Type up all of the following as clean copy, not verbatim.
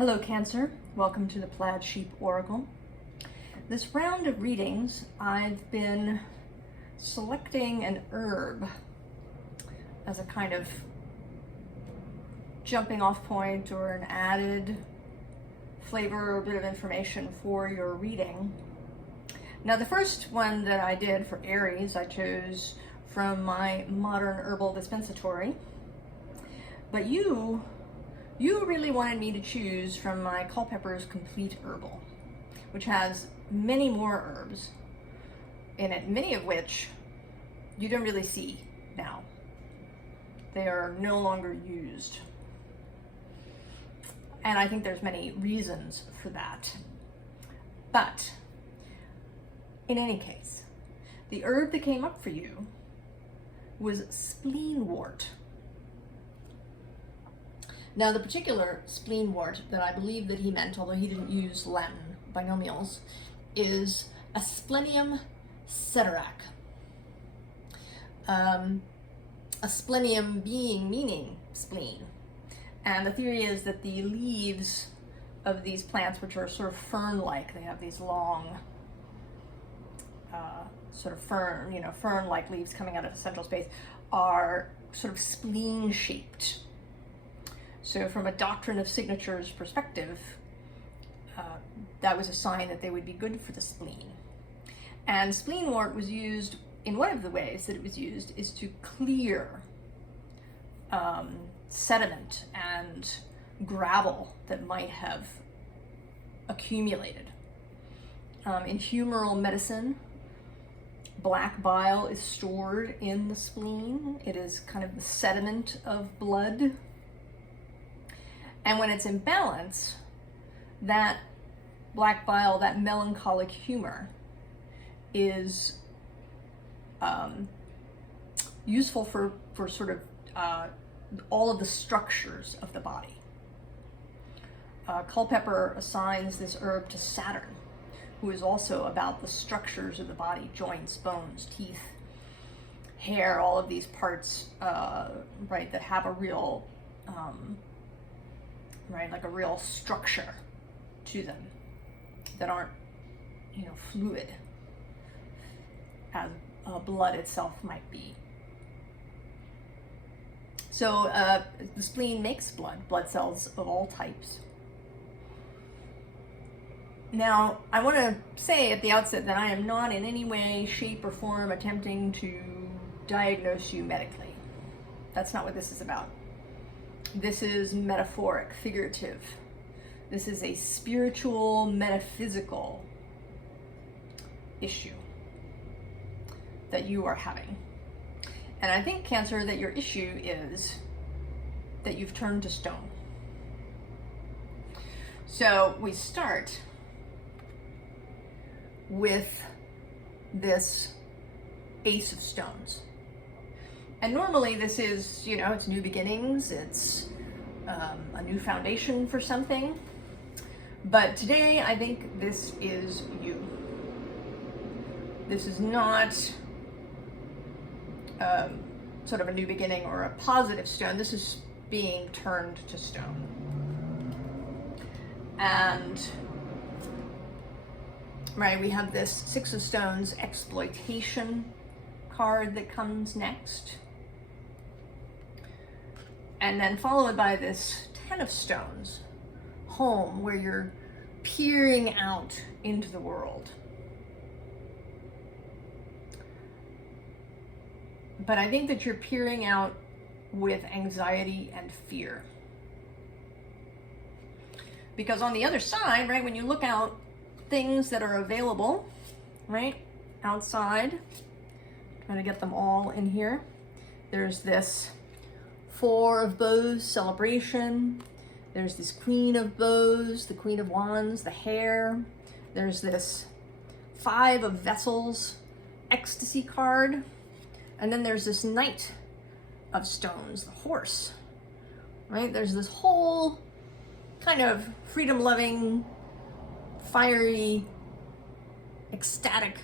Hello Cancer, welcome to the Plaid Sheep Oracle. This round of readings, I've been selecting an herb as a kind of jumping off point or an added flavor or bit of information for your reading. Now the first one that I did for Aries, I chose from my Modern Herbal Dispensatory, but you really wanted me to choose from my Culpeper's Complete Herbal, which has many more herbs in it, many of which you don't really see now. They are no longer used. And I think there's many reasons for that. But in any case, the herb that came up for you was Spleenwort. Now the particular Spleenwort that I believe that he meant, although he didn't use Latin binomials, is Asplenium ceterak. Asplenium meaning spleen. And the theory is that the leaves of these plants, which are sort of fern-like, they have these long sort of fern-like leaves coming out of the central space, are sort of spleen-shaped. So from a doctrine of signatures perspective, that was a sign that they would be good for the spleen. And spleenwort was used, in one of the ways that it was used, is to clear sediment and gravel that might have accumulated. In humoral medicine, black bile is stored in the spleen. It is kind of the sediment of blood. And when it's in balance, that black bile, that melancholic humor, is useful for sort of all of the structures of the body. Culpeper assigns this herb to Saturn, who is also about the structures of the body, joints, bones, teeth, hair, all of these parts, right, that have a real like a real structure to them, that aren't, fluid as blood itself might be. So the spleen makes blood cells of all types. Now, I want to say at the outset that I am not in any way, shape, or form attempting to diagnose you medically. That's not what this is about. This is metaphoric, figurative. This is a spiritual, metaphysical issue that you are having. And I think, Cancer, that your issue is that you've turned to stone. So we start with this Ace of Stones. And normally this is, it's new beginnings, it's a new foundation for something. But today, I think this is you. This is not sort of a new beginning or a positive stone. This is being turned to stone. And, right, we have this Six of Stones exploitation card that comes next. And then followed by this Ten of Stones, home, where you're peering out into the world. But I think that you're peering out with anxiety and fear. Because on the other side, right, when you look out, things that are available, right, outside, trying to get them all in here. There's this Four of Bows celebration. There's this Queen of Bows, the Queen of Wands, the hair. There's this Five of Vessels ecstasy card. And then there's this Knight of Stones, the horse, right? There's this whole kind of freedom-loving, fiery, ecstatic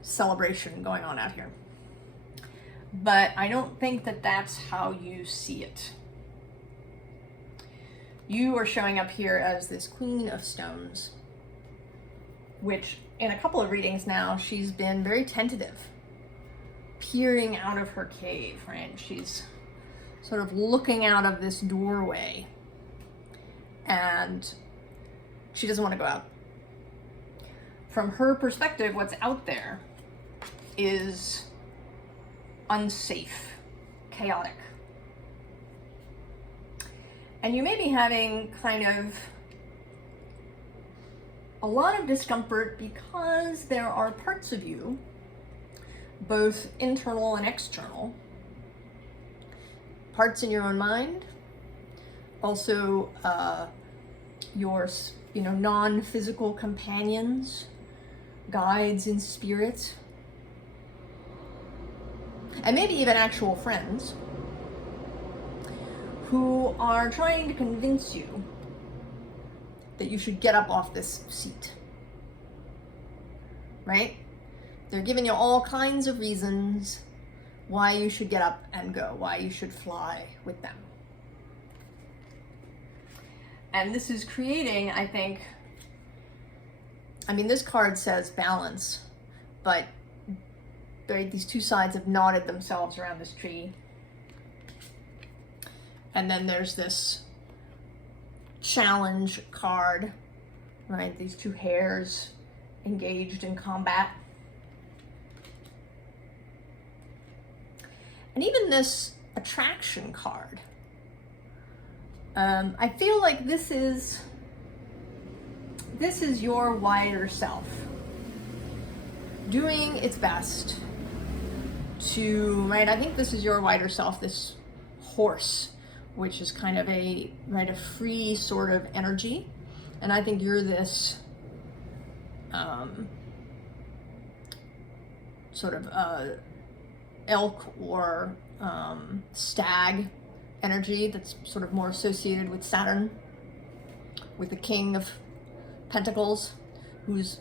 celebration going on out here. But I don't think that that's how you see it. You are showing up here as this Queen of Stones, which in a couple of readings now, she's been very tentative, peering out of her cave, right? She's sort of looking out of this doorway, and she doesn't want to go out. From her perspective, what's out there is unsafe, chaotic. And you may be having kind of a lot of discomfort because there are parts of you, both internal and external, parts in your own mind, also your non-physical companions, guides in spirit, and maybe even actual friends, who are trying to convince you that you should get up off this seat, right? They're giving you all kinds of reasons why you should get up and go, why you should fly with them. And this is creating, I think, this card says balance, but these two sides have knotted themselves around this tree. And then there's this challenge card, right? These two hares engaged in combat. And even this attraction card. I feel like this is your wider self doing its best to, right? I think this is your wider self, this horse, which is kind of a free sort of energy. And I think you're this sort of elk or stag energy that's sort of more associated with Saturn, with the King of Pentacles, who's,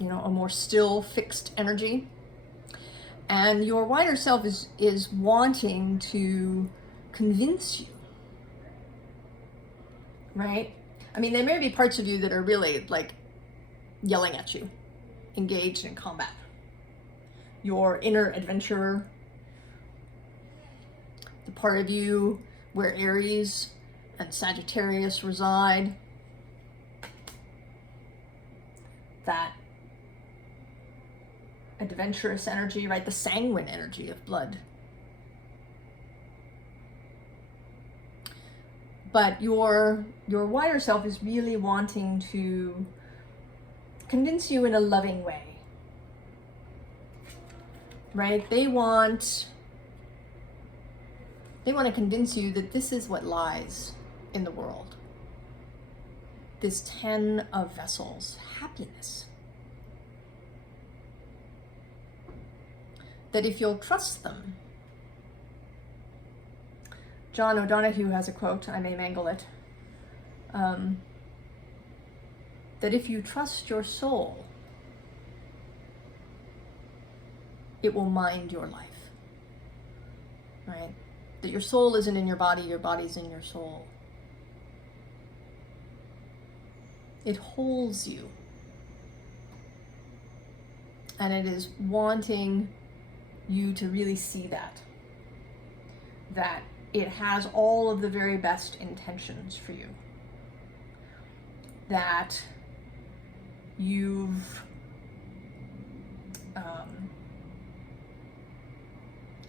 a more still, fixed energy. And your wider self is wanting to convince you, right? There may be parts of you that are really like yelling at you, engaged in combat. Your inner adventurer, the part of you where Aries and Sagittarius reside, that adventurous energy, right? The sanguine energy of blood. But your wider self is really wanting to convince you in a loving way, right? They want to convince you that this is what lies in the world. This 10 of Vessels, happiness. That if you'll trust them, John O'Donohue has a quote, I may mangle it, that if you trust your soul, it will mind your life, right? That your soul isn't in your body's in your soul. It holds you. And it is wanting you to really see that it has all of the very best intentions for you. That you've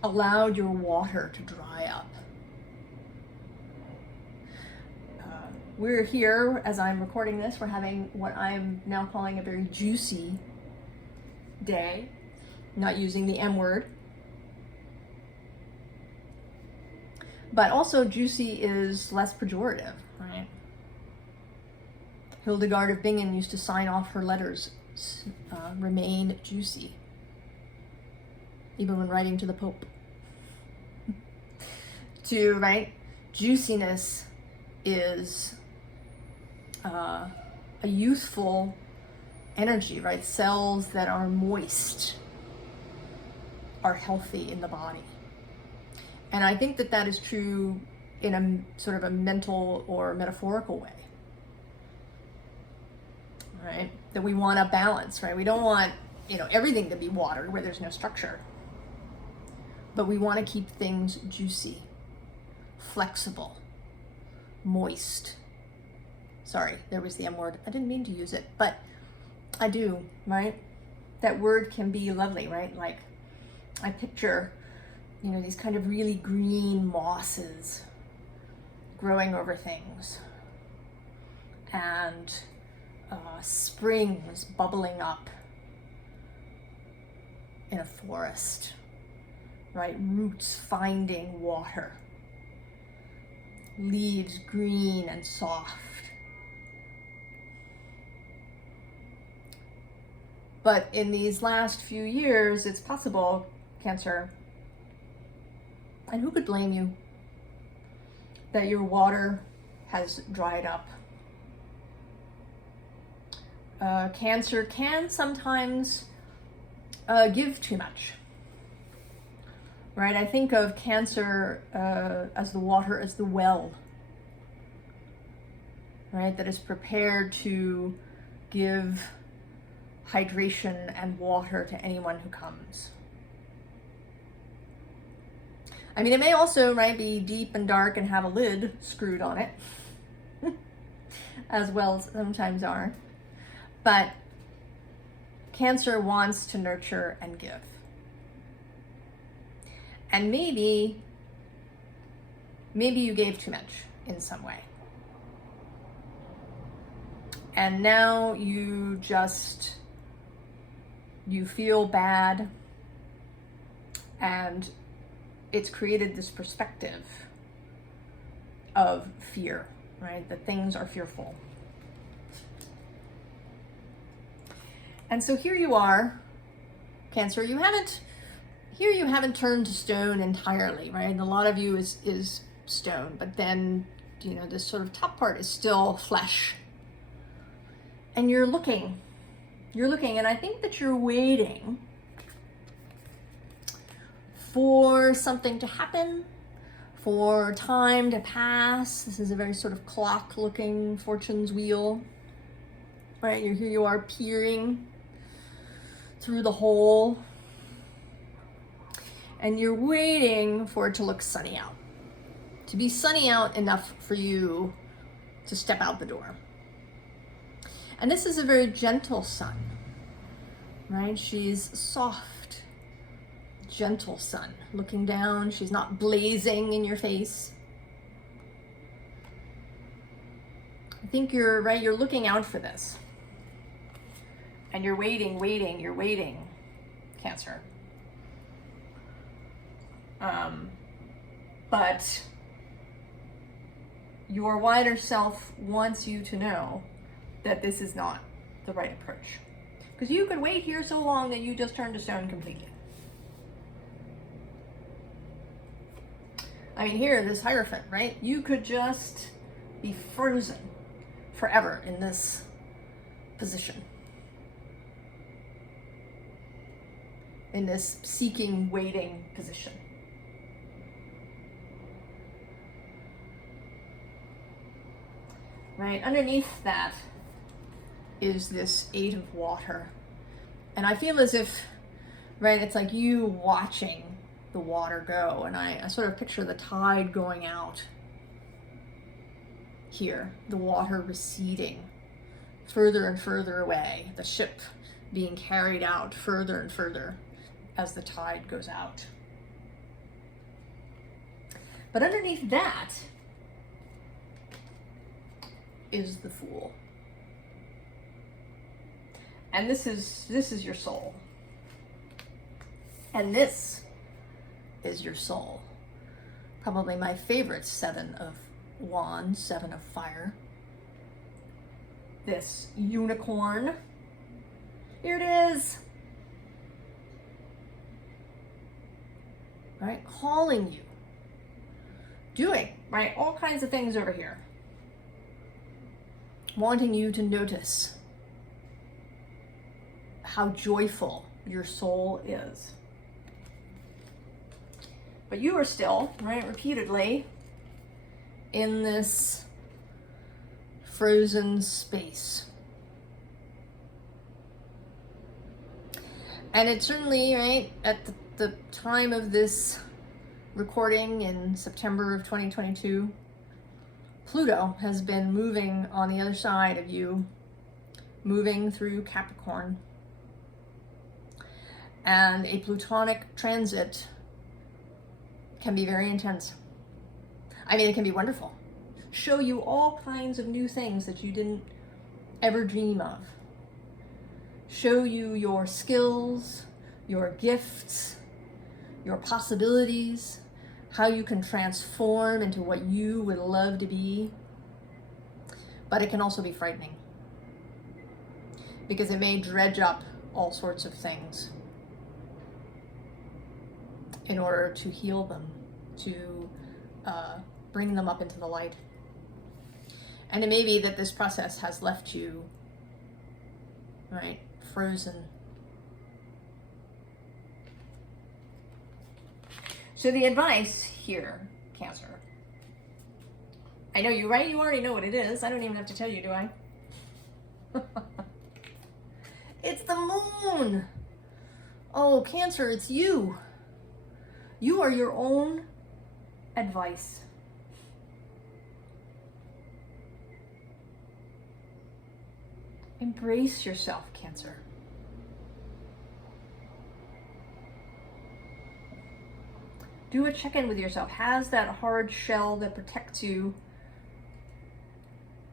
allowed your water to dry up. We're here, as I'm recording this, we're having what I'm now calling a very juicy day, not using the M word. But also juicy is less pejorative, right? Hildegard of Bingen used to sign off her letters, remain juicy, even when writing to the Pope. Right? Juiciness is a youthful energy, right? Cells that are moist are healthy in the body. And I think that is true in a sort of a mental or metaphorical way, right? That we want a balance, right? We don't want, you know, everything to be water where there's no structure, but we want to keep things juicy, flexible, moist. Sorry, there was the M word. I didn't mean to use it, but I do, right? That word can be lovely, right? Like I picture, you know, these kind of really green mosses growing over things, and springs bubbling up in a forest, right? Roots finding water, leaves green and soft. But in these last few years, it's possible, Cancer, and who could blame you, that your water has dried up. Cancer can sometimes give too much, right? I think of Cancer as the water, as the well, right? That is prepared to give hydration and water to anyone who comes. I mean, it may also, right, be deep and dark and have a lid screwed on it, as wells sometimes are. But Cancer wants to nurture and give. And maybe you gave too much in some way. And now you feel bad, and it's created this perspective of fear, right? That things are fearful. And so here you are, Cancer, you haven't turned to stone entirely, right? A lot of you is stone, but then, you know, this sort of top part is still flesh. And you're looking, and I think that you're waiting for something to happen, for time to pass. This is a very sort of clock-looking fortune's wheel, right? Here you are peering through the hole, and you're waiting for it to look sunny out, to be sunny out enough for you to step out the door. And this is a very gentle sun, right? She's soft, gentle sun looking down. She's not blazing in your face. I think you're right. You're looking out for this, and you're waiting, Cancer. But your wider self wants you to know that this is not the right approach. Because you could wait here so long that you just turn to stone completely. I mean, here, this Hierophant, right? You could just be frozen forever in this position. In this seeking, waiting position. Right, underneath that is this 8 of water. And I feel as if, right, it's like you watching the water go. And I sort of picture the tide going out here, the water receding further and further away, the ship being carried out further and further as the tide goes out. But underneath that is the Fool. And this is your soul. And this is your soul. Probably my favorite 7 of Wands, 7 of Fire. This unicorn. Here it is. Right, calling you. Doing, right, all kinds of things over here. Wanting you to notice how joyful your soul is. But you are still, right, repeatedly in this frozen space. And it's certainly, right, at the time of this recording in September of 2022, Pluto has been moving on the other side of you, moving through Capricorn. And a Plutonic transit can be very intense. I mean, it can be wonderful. Show you all kinds of new things that you didn't ever dream of. Show you your skills, your gifts, your possibilities, how you can transform into what you would love to be. But it can also be frightening, because it may dredge up all sorts of things in order to heal them, to bring them up into the light. And it may be that this process has left you, right, frozen. So the advice here, Cancer, I know you, right? You already know what it is. I don't even have to tell you, do I? It's the moon. Oh, Cancer, it's you. You are your own advice. Embrace yourself, Cancer. Do a check-in with yourself. Has that hard shell that protects you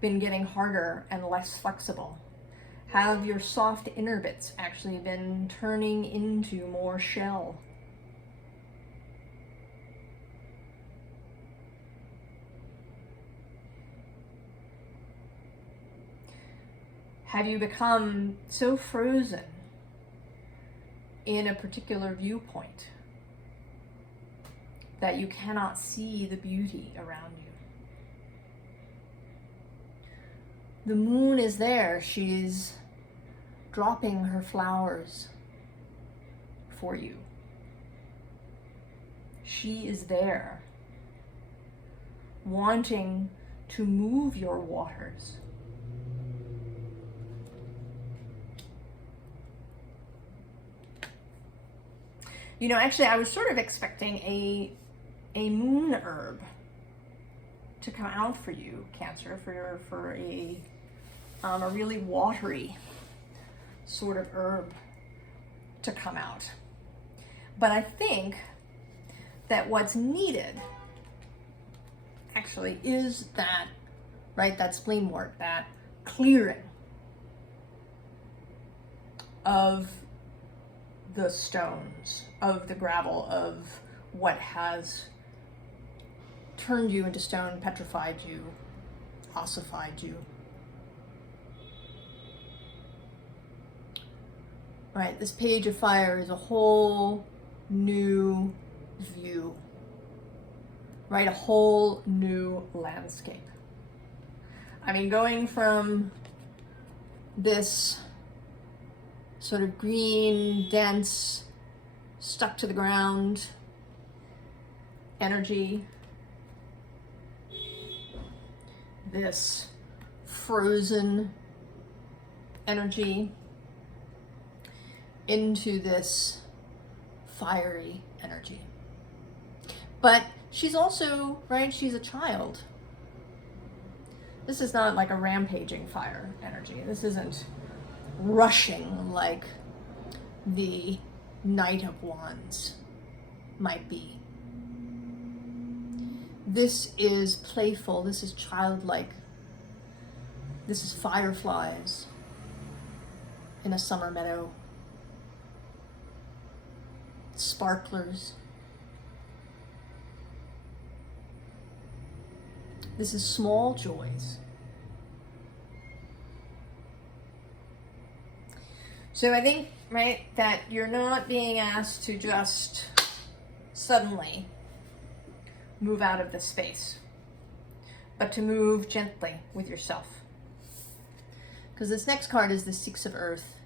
been getting harder and less flexible? Have your soft inner bits actually been turning into more shell? Have you become so frozen in a particular viewpoint that you cannot see the beauty around you? The moon is there. She's dropping her flowers for you. She is there, wanting to move your waters. You know, actually, I was sort of expecting a moon herb to come out for you, Cancer, for a really watery sort of herb to come out. But I think that what's needed actually is that, right, that Spleenwort, that clearing of the stones, of the gravel, of what has turned you into stone, petrified you, ossified you. Right, this page of fire is a whole new view, right? A whole new landscape. I mean, going from this sort of green, dense, stuck to the ground energy, this frozen energy, into this fiery energy. But she's also, right, she's a child. This is not like a rampaging fire energy. This isn't rushing like the Knight of Wands might be. This is playful, this is childlike, this is fireflies in a summer meadow, sparklers. This is small joys. So I think, right, that you're not being asked to just suddenly move out of the space, but to move gently with yourself. Because this next card is the Six of Earth.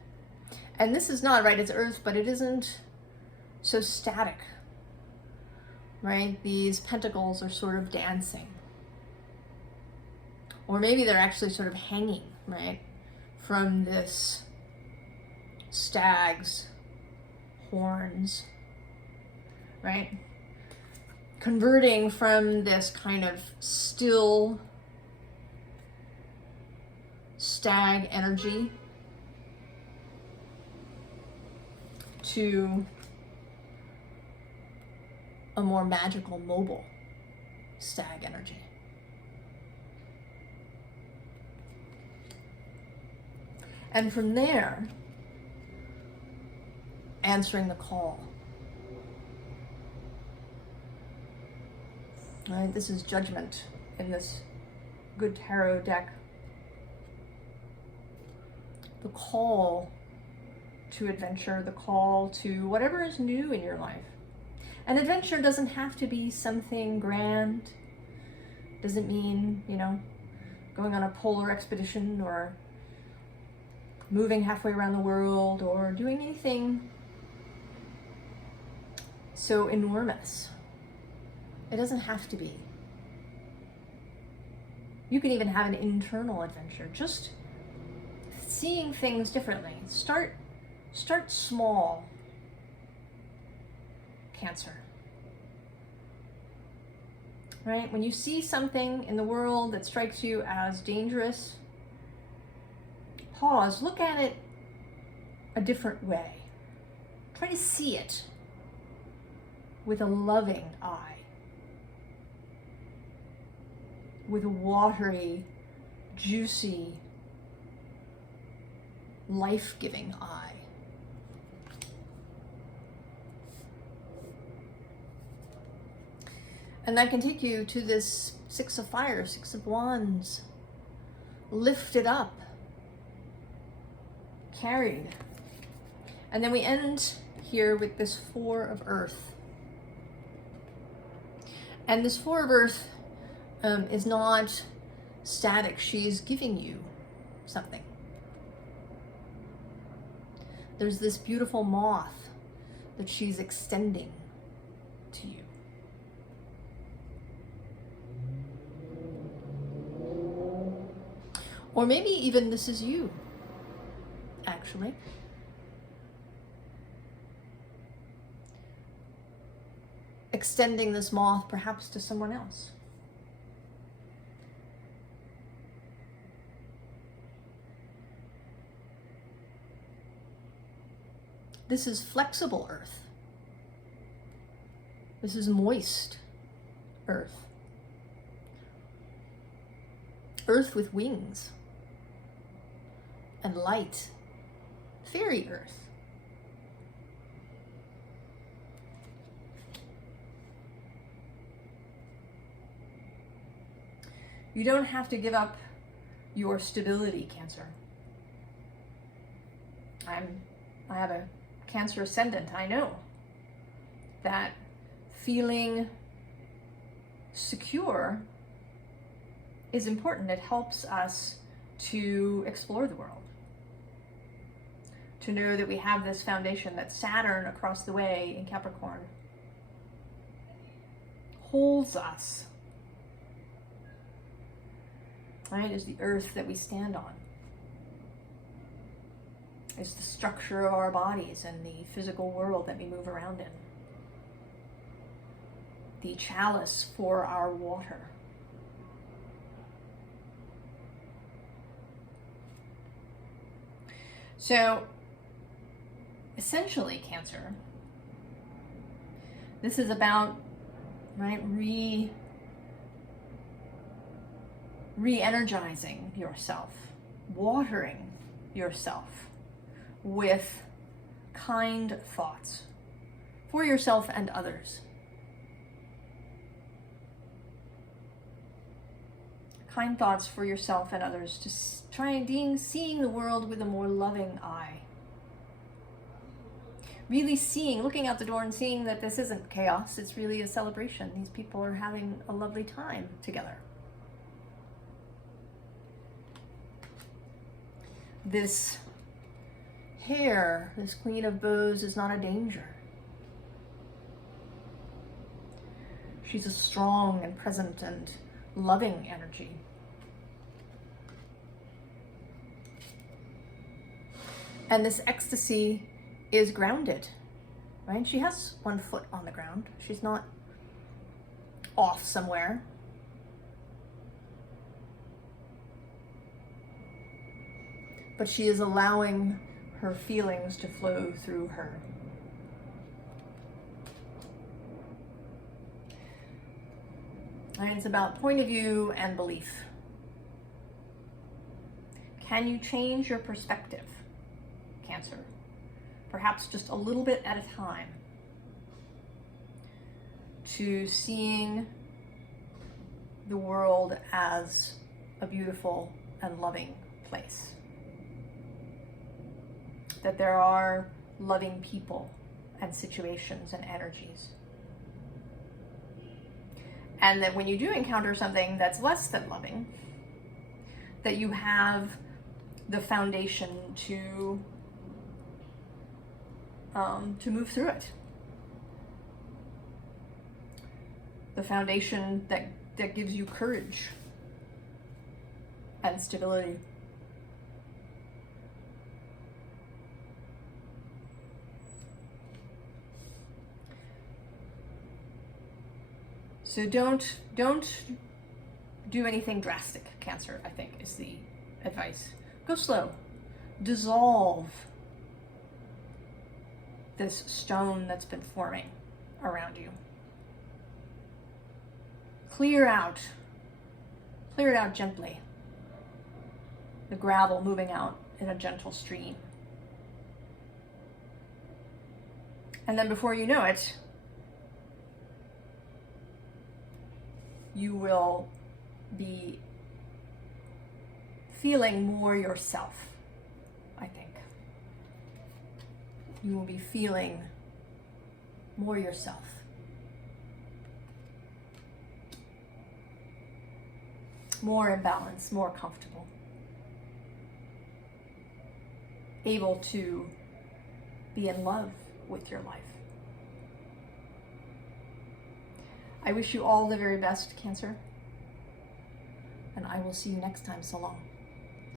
And this is not, right, it's Earth, but it isn't so static, right? These pentacles are sort of dancing. Or maybe they're actually sort of hanging, right, from this stag's horns, right? Converting from this kind of still stag energy to a more magical, mobile stag energy. And from there, answering the call. Right, this is Judgment in this good tarot deck. The call to adventure, the call to whatever is new in your life. And adventure doesn't have to be something grand. Doesn't mean, you know, going on a polar expedition or moving halfway around the world or doing anything so enormous. It doesn't have to be. You can even have an internal adventure, just seeing things differently. Start small, Cancer. Right? When you see something in the world that strikes you as dangerous, pause, look at it a different way. Try to see it with a loving eye, with a watery, juicy, life-giving eye. And that can take you to this Six of Fire, Six of Wands, lifted up, carried. And then we end here with this Four of Earth. And this Four of Earth is not static. She's giving you something. There's this beautiful moth that she's extending to you. Or maybe even this is you, actually. Extending this moth perhaps to someone else. This is flexible earth. This is moist earth. Earth with wings and light. Fairy earth. You don't have to give up your stability, Cancer. I have a Cancer ascendant. I know that feeling secure is important. It helps us to explore the world. To know that we have this foundation, that Saturn across the way in Capricorn holds us. Right? Is the earth that we stand on. It's the structure of our bodies and the physical world that we move around in. The chalice for our water. So, essentially, Cancer, this is about, right, re-energizing yourself, watering yourself with kind thoughts for yourself and others. Kind thoughts for yourself and others, to try and seeing the world with a more loving eye. Really seeing, looking out the door and seeing that this isn't chaos, it's really a celebration. These people are having a lovely time together. This hare, this Queen of Bows, is not a danger. She's a strong and present and loving energy. And this ecstasy is grounded, right? She has one foot on the ground. She's not off somewhere. But she is allowing her feelings to flow through her. And it's about point of view and belief. Can you change your perspective, Cancer? Perhaps just a little bit at a time, to seeing the world as a beautiful and loving place. That there are loving people and situations and energies. And that when you do encounter something that's less than loving, that you have the foundation to move through it. The foundation that gives you courage and stability. So don't do anything drastic, Cancer, I think is the advice. Go slow. Dissolve this stone that's been forming around you. Clear it out gently. The gravel moving out in a gentle stream. And then before you know it, you will be feeling more yourself, I think. You will be feeling more yourself. More in balance, more comfortable. Able to be in love with your life. I wish you all the very best, Cancer. And I will see you next time. So long.